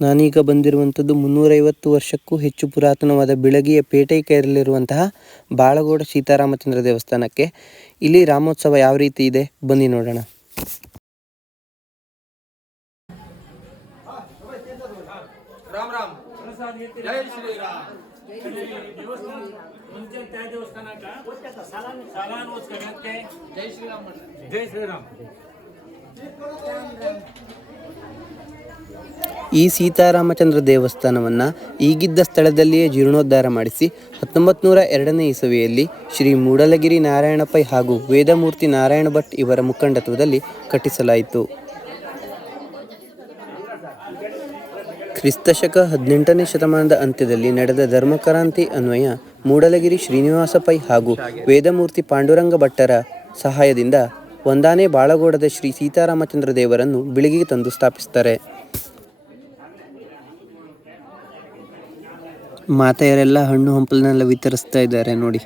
ನಾನೀಗ ಬಂದಿರುವಂಥದ್ದು ಮುನ್ನೂರೈವತ್ತು ವರ್ಷಕ್ಕೂ ಹೆಚ್ಚು ಪುರಾತನವಾದ ಬಿಳಗಿಯ ಪೇಟೆಕೆರೆಯಲ್ಲಿರುವಂತಹ ಬಾಳಗೋಡ ಸೀತಾರಾಮಚಂದ್ರ ದೇವಸ್ಥಾನಕ್ಕೆ. ಇಲ್ಲಿ ರಾಮೋತ್ಸವ ಯಾವ ರೀತಿ ಇದೆ? ಬನ್ನಿ ನೋಡೋಣ. ಜಯ ಶ್ರೀರಾಮ್. ಜಯ ಶ್ರೀರಾಮ್. ಜಯ ಶ್ರೀರಾಮ್. ಈ ಸೀತಾರಾಮಚಂದ್ರ ದೇವಸ್ಥಾನವನ್ನು ಈಗಿದ್ದ ಸ್ಥಳದಲ್ಲಿಯೇ ಜೀರ್ಣೋದ್ಧಾರ ಮಾಡಿಸಿ ಹತ್ತೊಂಬತ್ತು ನೂರ ಎರಡನೇ ಇಸವಿಯಲ್ಲಿ ಶ್ರೀ ಮೂಡಲಗಿರಿ ನಾರಾಯಣ ಹಾಗೂ ವೇದಮೂರ್ತಿ ನಾರಾಯಣ ಭಟ್ ಇವರ ಮುಖಂಡತ್ವದಲ್ಲಿ ಕಟ್ಟಿಸಲಾಯಿತು. ಕ್ರಿಸ್ತಶಕ ಹದಿನೆಂಟನೇ ಶತಮಾನದ ಅಂತ್ಯದಲ್ಲಿ ನಡೆದ ಧರ್ಮಕ್ರಾಂತಿ ಅನ್ವಯ ಮೂಡಲಗಿರಿ ಶ್ರೀನಿವಾಸ ಪೈ ಹಾಗೂ ವೇದಮೂರ್ತಿ ಪಾಂಡುರಂಗ ಭಟ್ಟರ ಸಹಾಯದಿಂದ ಒಂದಾನೇ ಬಾಳಗೋಡದ ಶ್ರೀ ಸೀತಾರಾಮಚಂದ್ರ ದೇವರನ್ನು ಬೆಳಗಿಗೆ ತಂದು ಸ್ಥಾಪಿಸ್ತಾರೆ. ಮಾತೆಯರೆಲ್ಲ ಹಣ್ಣು ಹಂಪಲನ್ನೆಲ್ಲ ವಿತರಿಸ್ತಾ ಇದ್ದಾರೆ ನೋಡಿ.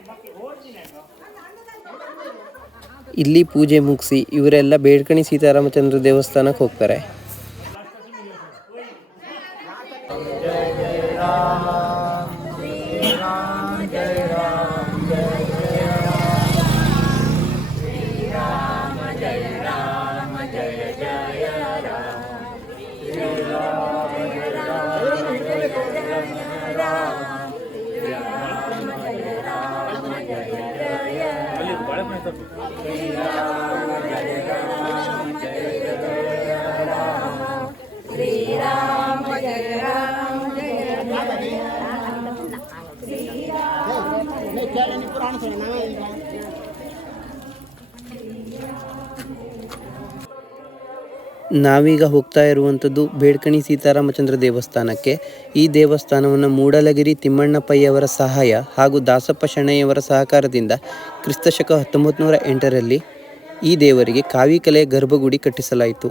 ಇಲ್ಲಿ ಪೂಜೆ ಮುಗಿಸಿ ಇವರೆಲ್ಲ ಬೇಡ್ಕಣಿ ಸೀತಾರಾಮಚಂದ್ರ ದೇವಸ್ಥಾನಕ್ಕೆ ಹೋಗ್ತಾರೆ. पुराण सुनना ನಾವೀಗ ಹೋಗ್ತಾ ಇರುವಂಥದ್ದು ಬೇಡ್ಕಣಿ ಸೀತಾರಾಮಚಂದ್ರ ದೇವಸ್ಥಾನಕ್ಕೆ. ಈ ದೇವಸ್ಥಾನವನ್ನು ಮೂಡಲಗಿರಿ ತಿಮ್ಮಣ್ಣಪ್ಪಯ್ಯವರ ಸಹಾಯ ಹಾಗೂ ದಾಸಪ್ಪ ಶೆಣೆಯವರ ಸಹಕಾರದಿಂದ ಕ್ರಿಸ್ತಶಕ ಹತ್ತೊಂಬತ್ತು ನೂರ ಎಂಟರಲ್ಲಿ ಈ ದೇವರಿಗೆ ಕಾವಿಕಲೆಯ ಗರ್ಭಗುಡಿ ಕಟ್ಟಿಸಲಾಯಿತು.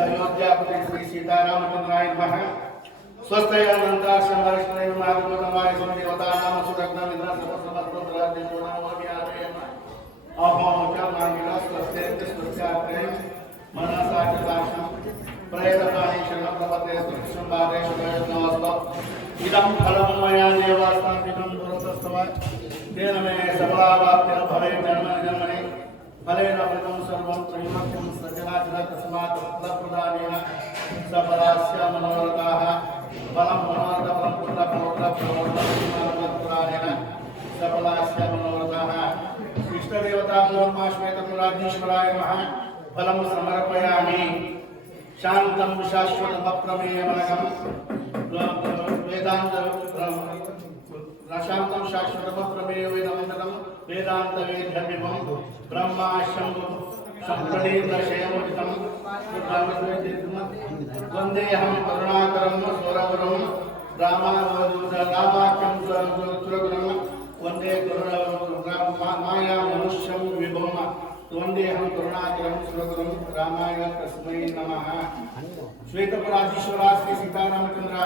अयोध्यापति श्री सीतारामचंद्राय नमः। स्वस्तयानन्दाश्रमर्षणे महादेवतमाय समदेवतानां सुरग्नम् इन्द्रसमस्तमस्तराज्यं नमोऽम्यादये अहो जन्माङ्गिला स्वस्तेन्द्र स्वस्यात्रे मनसा च दाशं प्रयततानि शरणप्रपते सुखसंवादेशनमस्त इदं फलं मया देवास्तापितं दुरतस्तव तेन मे सफलावाप्तिर्भवेत् जन्मनि जन्मनि फलेन मृतं सर्वं त्रैमक्यं सज्जनाचर तस्मात् फलप्रदानेन सफलास्य मनोरथाः। फलं मनोरथफलं पुत्रपौत्रप्रमोदप्रदानेन सफलास्य मनोरथाः। इष्टदेवताभ्योन्मा श्वेतपुराधीश्वराय नमः। फलं समर्पयामि। शान्तं शाश्वतमप्रमेयमनघं वेदान्त शान्तं वेदान्तवेद्यमिमं ब्रह्मा शम्भु सप्रणीदशयमुदितं वन्देऽहं करुणाकरं सौरवरं रामाख्यं सुरगुरं वंदे माया मनुष्यं विभम वन्देऽहं करुणाकरं सुरगुरुं रामाय तस्मै नमः। श्वेतपराधीश्वरास्ति सीतारामचन्द्रा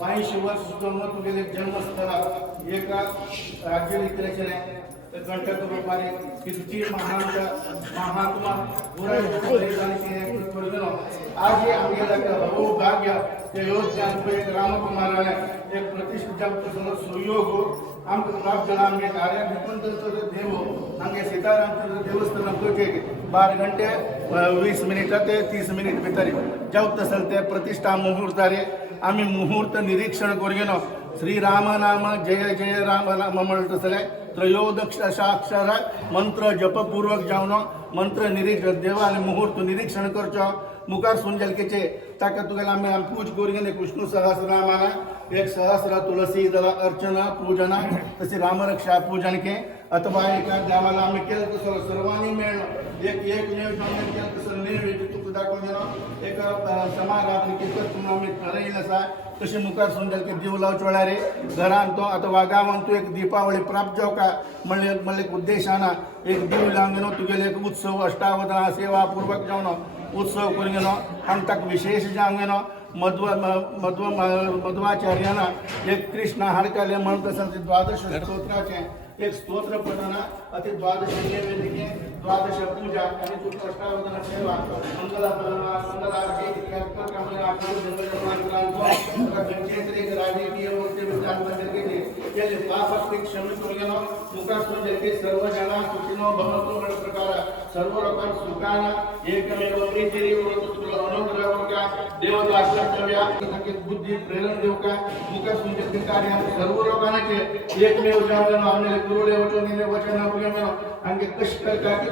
बाईस वर्ष सुतोन्मत जन्मस्थळ एक राज्य विक्रचन आहे गणतंत्र रूपाने तिथची महानता महात्मा आज ये आपल्याला बहुभाग्य त्या योजना एक रामकुमाराने एक प्रतिष्ठा सुयोग आमचं प्राप्त ನಮಗೆ ಕಾರ್ಯ ಮುಖಂತರದ ದೇವು ನಮಗೆ ಸೀತಾರಾಮಚಂದ್ರ ದೇವಸ್ಥಾನ ಪೂಜೆಗೆ ಬಾರ घंटे वीस मिनिट ते तीस मिनिट भितर जावत असेल ते प्रतिष्ठा मुहूर्तारे आम्ही मुहूर्त निरीक्षण करून श्री राम नाम जय जय राम नाम म्हणत असले त्रयोदक्ष साक्षर मंत्र जपपूर्वक जावन मंत्र निरीक्षण देवा आणि मुहूर्त निरीक्षण करचो. मुखार सुंजलकेचे ताका तुगेला आम्ही आमी पूज गेले कृष्ण सहस्रनामाला एक सहस्र तुळसी दला अर्चना, पूजना, तसे रामरक्षा पूजन के. अथवा एका आम्ही सर्वांनी मिळणं एक एक तसं सुद्धा कोण गेलो एक समारंभ किचकट तुम्हाला ठरयलं असा तसे मुखार समजा की देव लावचे रे घरान तो आता वाघा म्हणून तू एक दीपावली प्राप्त जाव का म्हणले म्हणले उद्देशान एक देव लावून गेलो तुगेले एक उत्सव अष्टावधना सेवापूर्वक जावन उत्सव करून गेलो आणि ताका विशेष जावन गेलो मधव मधव मधवाचार्यान एक कृष्ण हर केले म्हणून तसं द्वादश स्तोत्राचे एक स्तोत्र पठना अति द्वादशी वेदिके द्वादश पूजा कृष्णावतन सेवा, मंगल मंगल आरती क्रियात्मक हमने आपको जंगल जमानुदान को गणचेत्र एक राजनीति एवं से विचार बदल के लिए यदि पाप अपने क्षमित हो गया मुखास्त जगह सर्व जना सुखिनो, भवतो गण प्रकार सर्व रकम सुखान, एकमेव प्रीतिरी वरतुल अनुग्रह का देवता अष्टव्या संकेत बुद्धि प्रेरण देव का मुखास्त के कार्य सर्व रकम के, एकमेव जानन हमने गुरु देवतो ने वचन अपने में अंगे कष्ट करके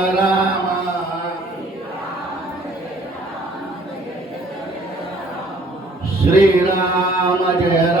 శ్రీరామ జయ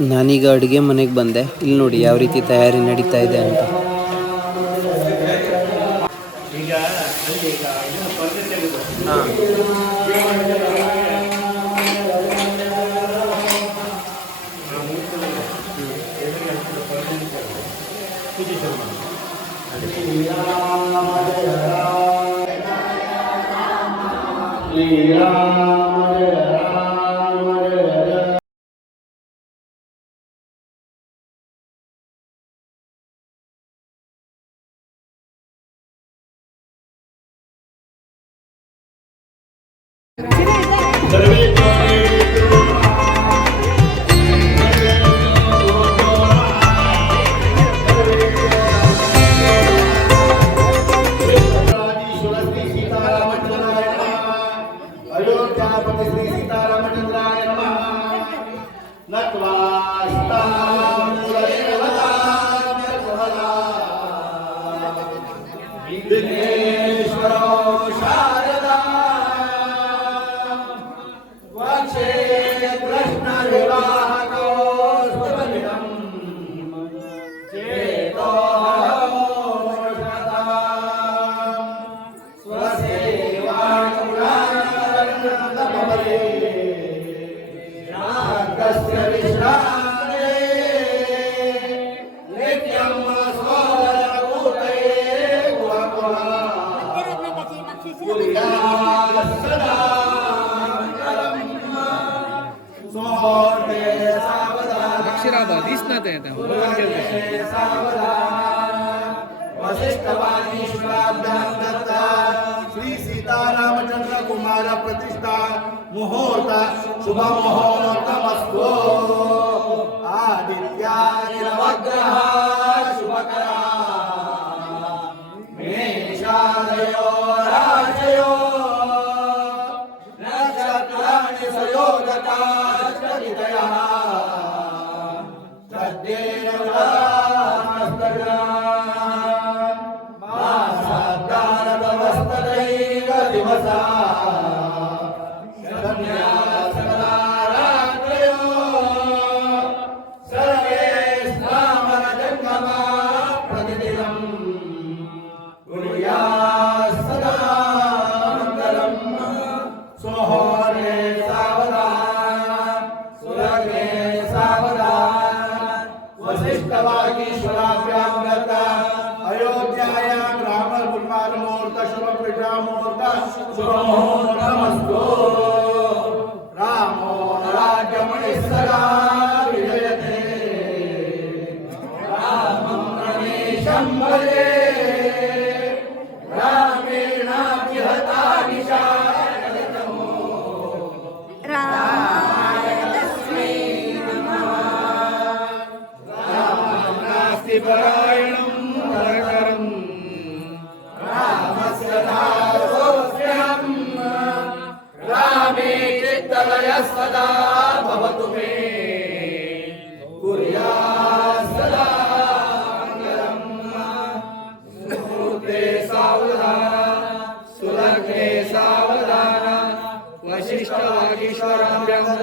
ನಾನೀಗ ಅಡುಗೆ ಮನೆಗೆ ಬಂದೆ. ಇಲ್ಲಿ ನೋಡಿ ಯಾವ ರೀತಿ ತಯಾರಿ ನಡೀತಾ ಇದೆ ಅಂತ. विघ्नेश्वरो शारदा अक्षराबा हैं सीतारामचंद्र कुमार प्रतिष्ठा मुहूर्त शुभ मुहूर्तमस्तु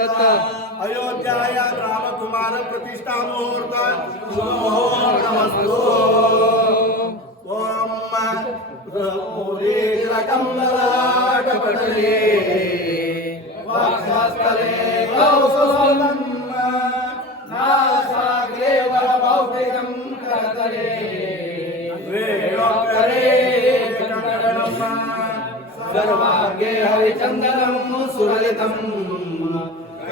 वशिष्ठवागीश्वराभ्यां दत्ता अयोध्याया रामकुमार प्रतिष्ठा मुहूर्त। शुभ मुहूर्तमस्तु ओम कमलाटपटले वक्षस्थले कौसुभम् नासाग्रे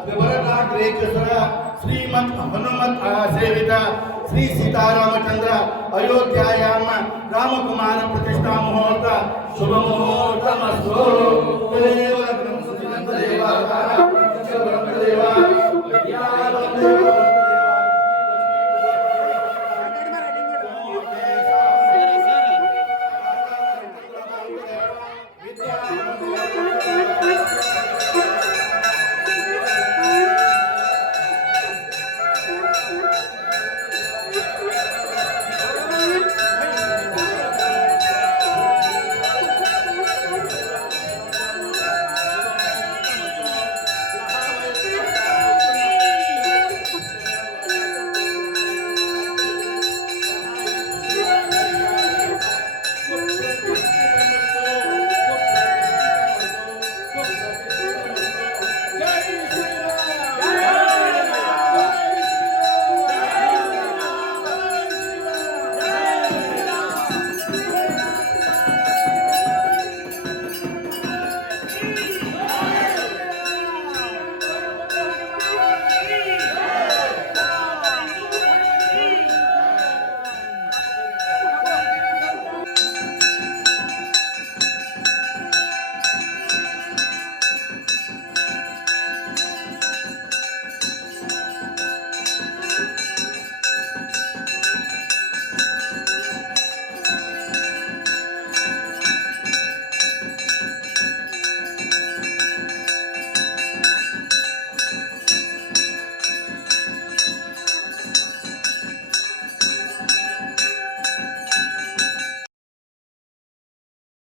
ವಿವರರಾಗ್ರೇಕಸರ ಶ್ರೀಮತ್ ಹನುಮತ್ ಸೇವಿತ ಶ್ರೀ ಸೀತಾರಾಮಚಂದ್ರ ಅಯೋಧ್ಯಾಯಾಮ ರಾಮಕುಮಾರ ಪ್ರತಿಷ್ಠಾ ಮುಹೂರ್ತ ಶುಭ ಮುಹೂರ್ತ ದೇವ